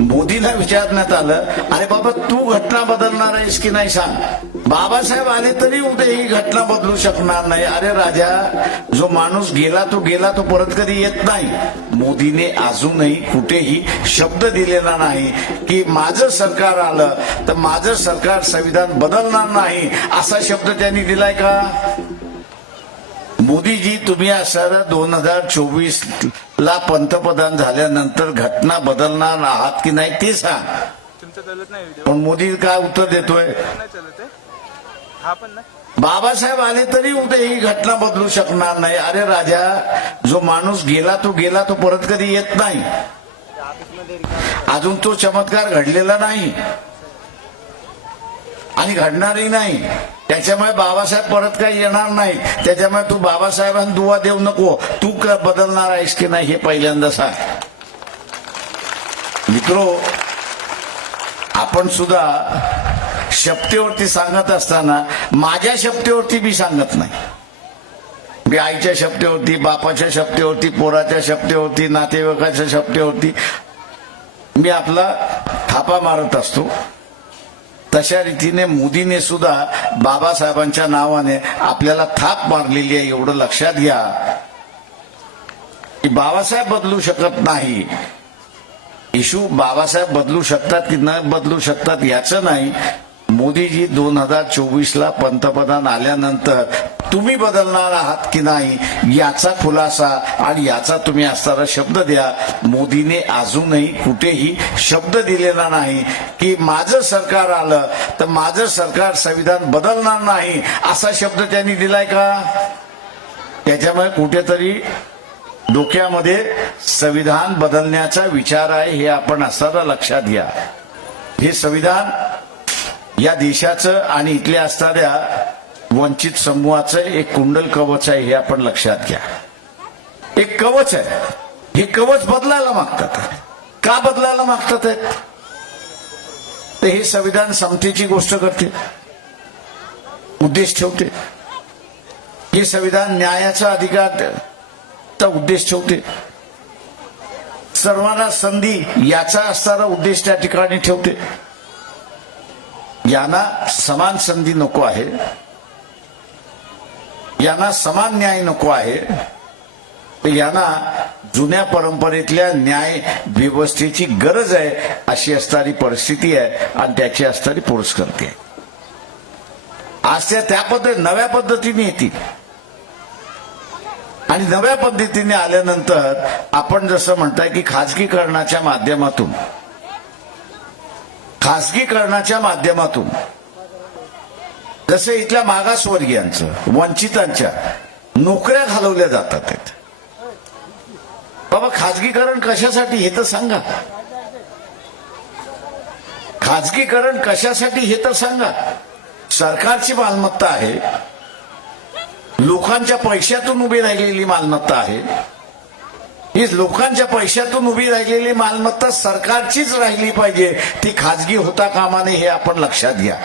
मोदीला विचारण्यात आलं अरे बाबा तू घटना बदलणार आहेस की नाही सांग. बाबासाहेब आले तरी उद्या ही घटना बदलू शकणार नाही. अरे राजा जो माणूस गेला तो गेला तो परत कधी येत नाही. मोदीने अजूनही कुठेही शब्द दिलेला नाही की माझं सरकार आलं तर माझं सरकार संविधान बदलणार नाही असा शब्द त्यांनी दिलाय का? मोदीजी तुम्ही असं दोन हजार चोवीस ला पंतप्रधान झाल्यानंतर घटना बदलणार आहात की नाही ते सांग. पण मोदी काय उत्तर देतोय? बाबासाहेब आले तरी उद्या ही घटना बदलू शकणार नाही. अरे राजा जो माणूस गेला तो गेला तो परत कधी येत नाही. अजून तो चमत्कार घडलेला नाही. आणि घडणारही नाही. त्याच्यामुळे बाबासाहेब परत काही येणार नाही. त्याच्यामुळे तू बाबासाहेबांना दुवा देऊ नको. तू बदलणार आहेस की नाही हे पहिल्यांदा सांग. मित्रो आपण सुद्धा शपथेवरती सांगत असताना माझ्या शपथेवरती मी सांगत नाही. मी आईच्या शपथेवरती बापाच्या शपथेवरती पोराच्या शपथेवरती नातेवाईकाच्या शपथेवरती मी आपला थापा मारत असतो. तशा रीतीने मोदीने सुद्धा बाबासाहेबांच्या नावाने आपल्याला थाप मारलेली आहे एवढं लक्षात घ्या. की बाबासाहेब बदलू शकत नाही. इशू बाबासाहेब बदलू शकतात की न बदलू शकतात याचं नाही. मोदीजी दोन हजार चोवीस ला पंतप्रधान आल्यानंतर तुम्ही बदलणार आहात की नाही याचा खुलासा आणि याचा तुम्ही असणारा शब्द द्या. मोदीने अजूनही कुठेही शब्द दिलेला नाही की माझं सरकार आलं तर माझं सरकार संविधान बदलणार नाही असा शब्द त्यांनी दिलाय का? त्याच्यामुळे कुठेतरी डोक्यामध्ये संविधान बदलण्याचा विचार आहे हे आपण असताना लक्षात घ्या. हे संविधान या देशाचं आणि इथल्या असणाऱ्या वंचित समूहाचं एक कुंडल कवच आहे हे आपण लक्षात घ्या. एक कवच आहे. हे कवच बदलायला मागतात. का बदलायला मागतात? आहेत? हे संविधान समतेची गोष्ट करते. उद्देश ठेवते. हे संविधान न्यायाचा अधिकार उद्देश ठेवते. सर्वांना संधी याचा असणारा उद्देश त्या ठिकाणी ठेवते. यांना समान संधी नको आहे. यांना समान न्याय नको आहे. तर यांना जुन्या परंपरेतल्या न्याय व्यवस्थेची गरज आहे अशी असणारी परिस्थिती आहे आणि त्याची असणारी पुरस्करते आहे आज त्या त्या पद्धती नव्या पद्धतीने येतील. आणि नव्या पद्धतीने आल्यानंतर आपण जसं म्हणताय की खाजगीकरणाच्या माध्यमातून खासगीकरणाच्या माध्यमातून. जसं इथल्या मागासवर्गीयांचं वंचितांच्या नोकऱ्या घालवल्या जातात बाबा खाजगीकरण कशासाठी हे तर सांगा. खाजगीकरण कशासाठी हे तर सांगा. सरकारची मालमत्ता आहे. लोकांच्या पैशातून उभी राहिलेली मालमत्ता आहे. ही लोकांच्या पैशातून उभी राहिलेली मालमत्ता सरकारचीच राहिली पाहिजे. ती खाजगी होता कामा नये हे आपण लक्षात घ्या.